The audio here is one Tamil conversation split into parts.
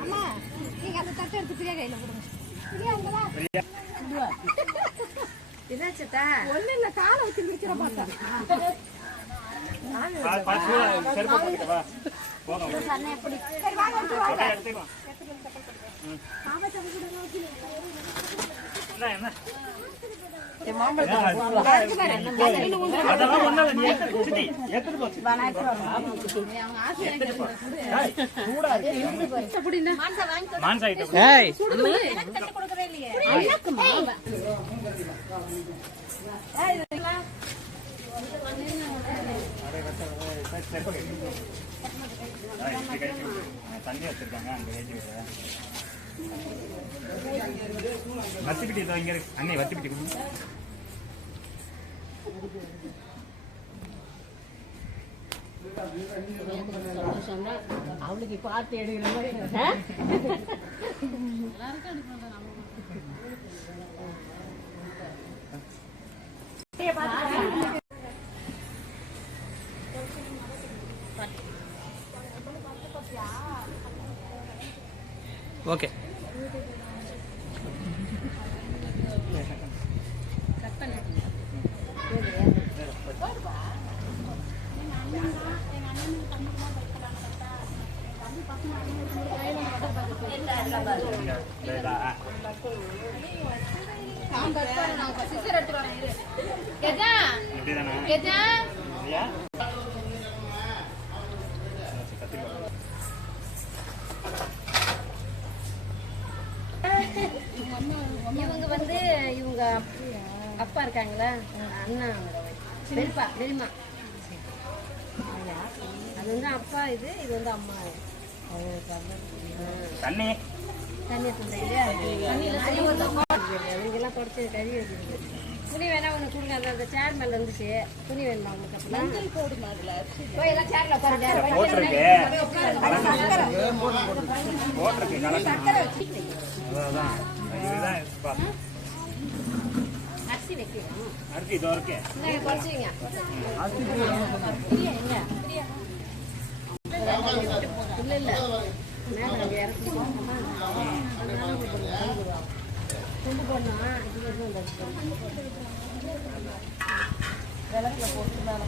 அம்மா நீங்க அந்த தட்டை எடுத்து பிரியா கையில கொடுங்க. என்னாச்சா ஒண்ணு இல்ல காலை வச்சு மிதிக்கிற பார்த்தா எப்படி சரி வாங்க எடுத்துக்கோ தண்ணி வச்சிருக்காங்க அங்க வத்திப்பிட்டி இங்க அண்ணே வத்திப்பிட்டி அவளுக்கு பார்த்து எடுக்கிற மாதிரி ஓகே இவங்க வந்து இவங்க அப்பா இருக்காங்களா அண்ணா பெரியப்பா பெரியம்மா அது வந்து அப்பா இது வந்து அம்மா தண்ணி தண்ணி இவங்கெல்லாம் தொடச்சி கறி வச்சிருக்கு துணி வேணா ஒன்று கொடுங்க அந்த சேர் மேல இருந்துச்சு துணி வேணுமா உங்களுக்கு அப்பெல்லாம் போய் எல்லாம் சேர்ல அரிசி வைக்கிறோம் அரிசி இதோ இருக்கு குறைச்சிங்க இல்ல இல்ல மேல இறக்கி கொண்டு போனா விளக்குல போட்டு மேல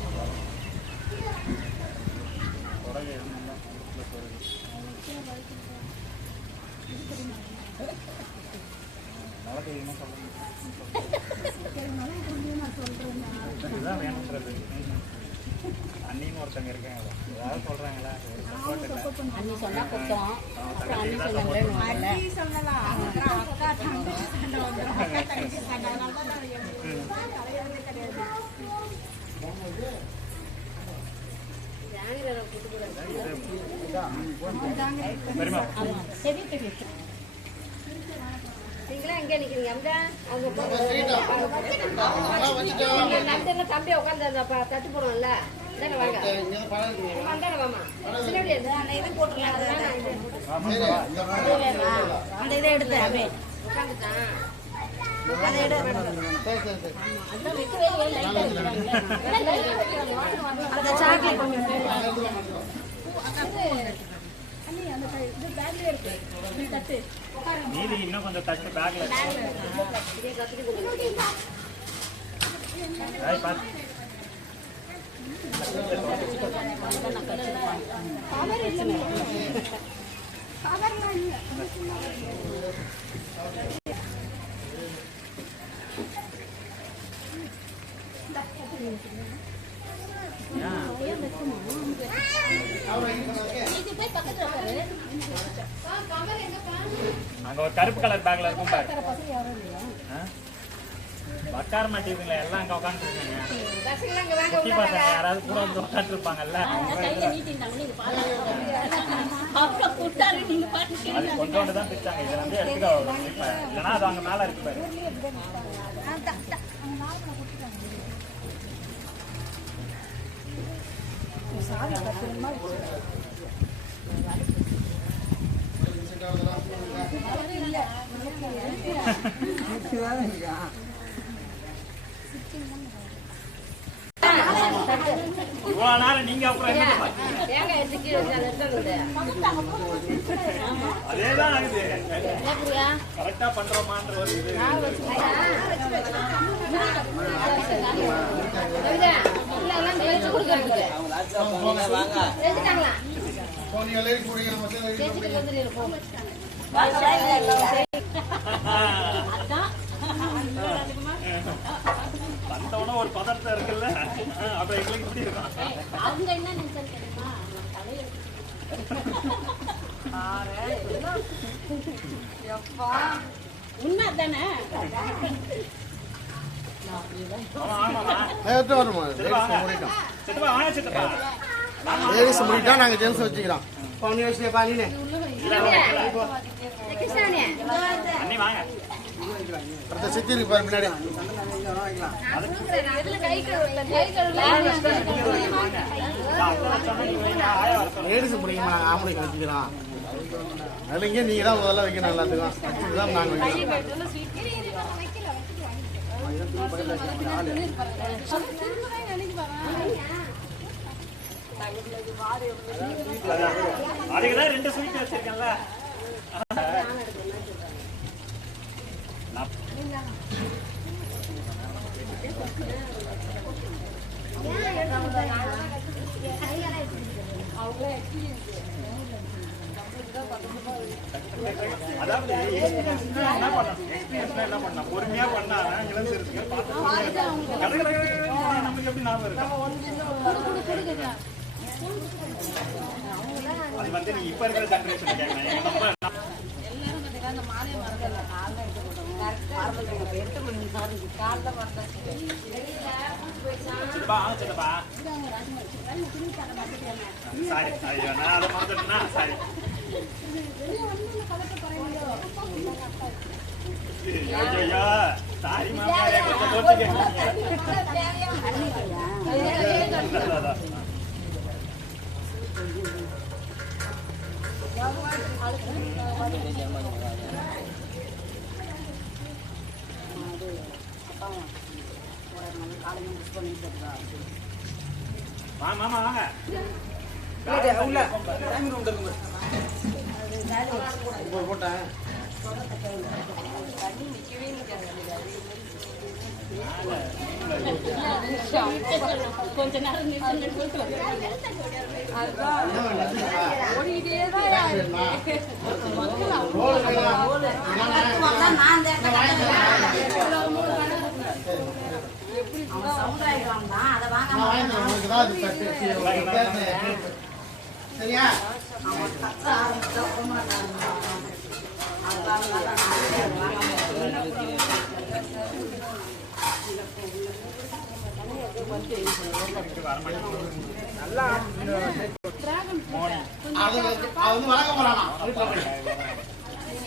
அண்ணின்னு ஒருத்தங்க இருக்காங்க ஏதாவது சொல்றாங்களா அண்ணி சொன்னா கொடுத்தோம் அப்புறம் அண்ணி சொன்னாங்களே சொல்லலாம் நீங்களா எங்க நிக்கிறீங்க அவங்க தம்பி உட்காந்து தட்டு போடுவோம்ல வாங்க வந்தானே வாமா இது போட்டுருலாம் இதை எடுத்து அப்படியே உட்காந்துட்டான் மீதி இன்னும் கொஞ்சம் தட்டு பேக்ல அங்க ஒரு கருப்பு கலர் பேக்ல இருக்கும் பாரு உட்கார மாட்டேங்குதுங்களா எல்லாம் அங்க உட்காந்துருக்காங்க யாராவது கூட வந்து உட்காந்து இருப்பாங்கல்ல அது கொஞ்சோண்டு தான் பிடிச்சாங்க இதுல வந்து எடுத்துக்க இல்லைன்னா அது அங்க மேல இருக்கு பாரு இவ்வளவு நேரம் நீங்க அப்புறம் என்ன பாத்தீங்க? தேங்காய் எடுத்து கீழே வச்சு அதை எடுத்துடுங்க. அதேதான் ஆகுது. என்ன புரியா? கரெக்டா பண்றோமான்ற ஒரு இது. எல்லாம் பேச்சு கொடுக்கறதுக்கு எடுத்துட்டாங்களா? பேச்சுட்டு வந்துட்டு இருப்போம். வந்தவன ஒரு பதட்டம் இருக்குல்ல, அப்ப எங்களுக்கு எப்படி இருக்கும்? அவங்க என்ன நினைச்சாங்க தெரியுமா? உண்மை தானே? முடிட்டா நாங்க ஜென்ஸ் வச்சுக்கிறோம். சித்தி இருக்கு பாரு பின்னாடி. லேடிஸ் முடியுமா? நாங்க ஆம்பளைக்கு வச்சுக்கிறோம். அதுலங்க நீங்க தான் முதல்ல வைக்கணும். எல்லாத்துக்கும் வச்சுதான் நாங்க வைக்கிறோம். அதுக்குதான் 2 ஸ்வீட் வச்சிருக்கேன்ல. அதாவது என்ன பண்ண பொறுமையா பண்ணா இளஞ்சிருக்கு நமக்கு எப்படி ஞாபகம் இருக்கு? அது வந்து நீ இப்ப இருக்கிற ஜெனரேஷன் கேட்கணும். சாரி ஐயோ நான் அதை மறந்துட்டேன்னா சாரி. ஐயோ சாரி மாமா கொஞ்சம் தோச்சு கேட்குறீங்க. மாமா வாங்க போட்டேன். கொஞ்ச நேரம் சரியா?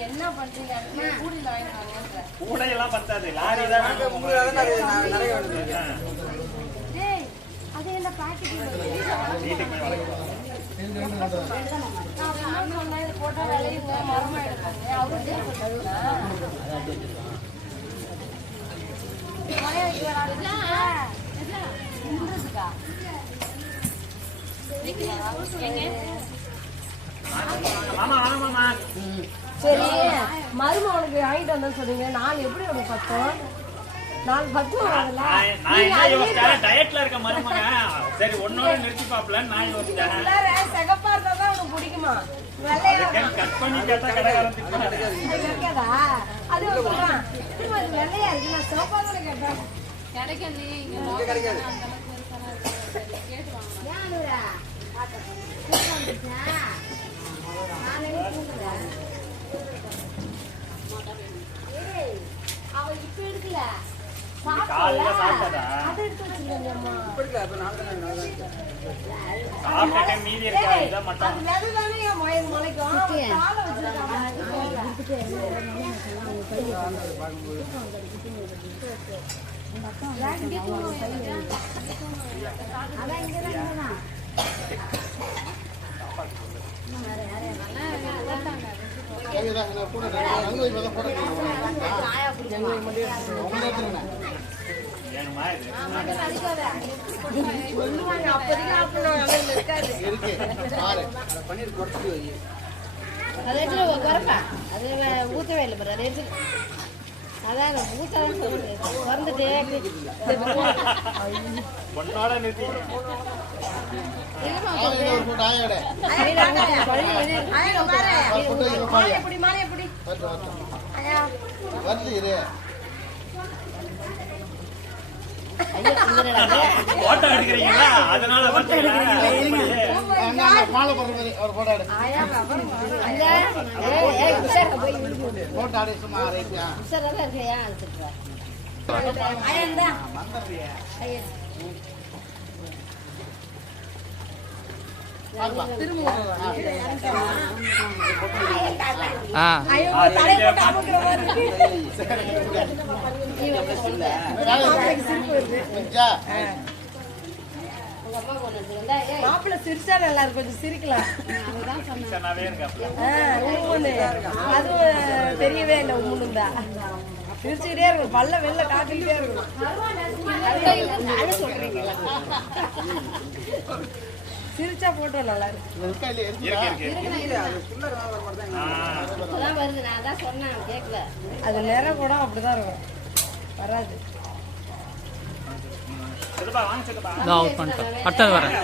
என்ன பண்றீங்க? கூடையெல்லாம் பத்தாது, லாரி தான் அது என்ன பாக்கெட் வீட்டுக்கு போய் வளர்க்கலாம். போட்டா விளையுங்க மரமா எடுப்பாங்க. அவரு சரி மருமகனுக்கு வாங்கிட்டு வந்தேன்னு சொன்னீங்க. நான் எப்படி உனக்கு பத்தோம்? நான் பத்தும் டயட்ல இருக்க மருமக சரி ஒன்னோட நிறுத்தி பாப்பலன்னு நான் யோசிச்சேன். சிகப்பா இருந்தா உனக்கு பிடிக்குமா? கட் பண்ணி கேட்டா கடைக்காரன் கிடைக்காதா? அது சொல்றான் வெள்ளையா இருக்கு. நான் சிவப்பா தானே கேட்டேன். கிடைக்காது. அவ இப்ப எடுக்கல, மீதி இருக்கா மட்டும் போடணுமா இது? அப்போதைக்கு ஆப்பிள் இருக்காது. இருக்கு பாரு பன்னீர் குறைச்சி வை. அது எடுத்து குறைப்பா. அது ஊற்றவே இல்லை பாரு. அது எடுத்து அதான் ஊற்றாதான் சொல்லுது. வந்துட்டு பொண்ணோட நிறுத்தி ஒரு போட்டு ஆயோட வந்து இரு போட்டோ எடுக்கிறீங்களா? அதனால மாலை போடுற மாதிரி ஒரு போட்டோ எடு. போட்டோ ஆடி சும்மா ரைட்டியா மாப்பிள்ள சிரிச்சா நல்லா இருக்கும். கொஞ்சம் சிரிக்கலாம். அதுவும் தெரியவே இல்லை. உண்மையா சிரிச்சுக்கிட்டே இருக்கும். பல்ல வெளில காட்டிக்கிட்டே இருக்கும். சிரிச்சா போட்டோ நல்லா இருக்கும். அது நேரம் கூட அப்படிதான் இருக்கும். வராது. அடுத்தது வரேன்.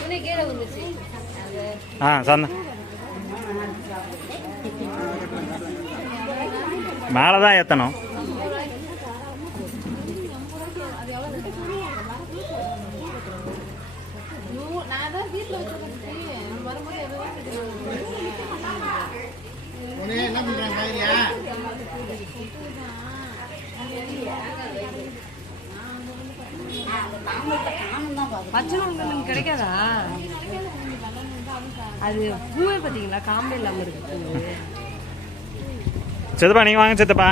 துணி கீழே வந்துச்சு. சொன்ன மேலதான் ஏத்தணும். என்ன பண்றாங்க கையிலையா? பச்சை உங்களுக்கு கிடைக்காதா? அது பூவே பார்த்தீங்களா? காம்பே இல்லாம இருக்கு. சித்தப்பா நீங்க வாங்க சித்தப்பா.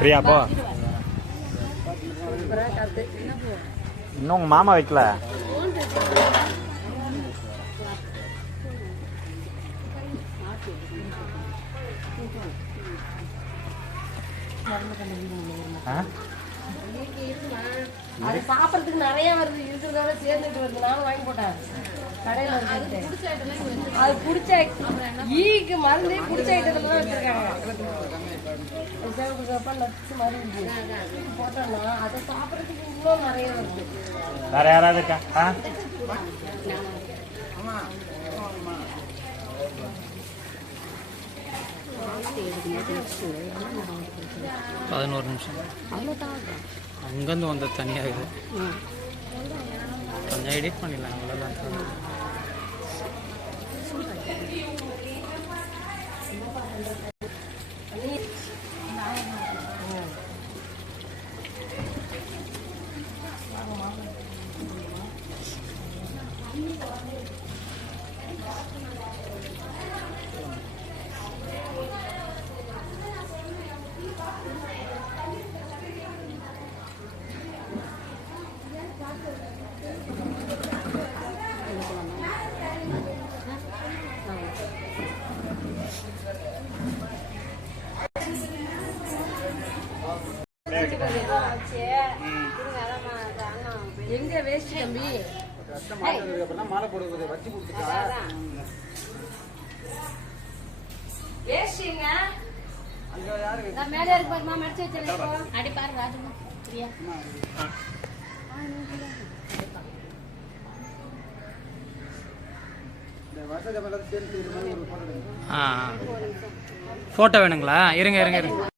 பிரியா போ. இன்னும் உங்க மாமா வைக்கல. அது சாப்பிட்றதுக்கு நிறைய வருது. இருக்கிறதோட சேர்ந்துட்டு வருது. நானும் வாங்கி போட்டேன் கடையில். அது பிடிச்ச ஈக்கு மருந்து பிடிச்ச ஐட்டத்துல தான் வச்சிருக்காங்க. நட்ஸ் மருந்து போட்டோம்னா அதை சாப்பிட்றதுக்கு இன்னும் நிறைய வருது. வேற யாராவது இருக்கா? 11 நிமிஷம். அங்கேருந்து வந்த தனியாக இருக்குது. கொஞ்சம் எடிட் பண்ணிடலாம். அவ்வளோதான். எங்க வேஸ்ட் தம்பி? மாலை போடுறது வச்சு கொடுத்துட்டா வேஸ்ட்ங்க. நான் மேலே இருக்கு பாருமா. மடிச்சு வச்சிருக்கேன். அடி பாரு ராஜமா. பிரியா ஃபோட்டோ வேணுங்களா? இருங்க இருங்க இருங்க.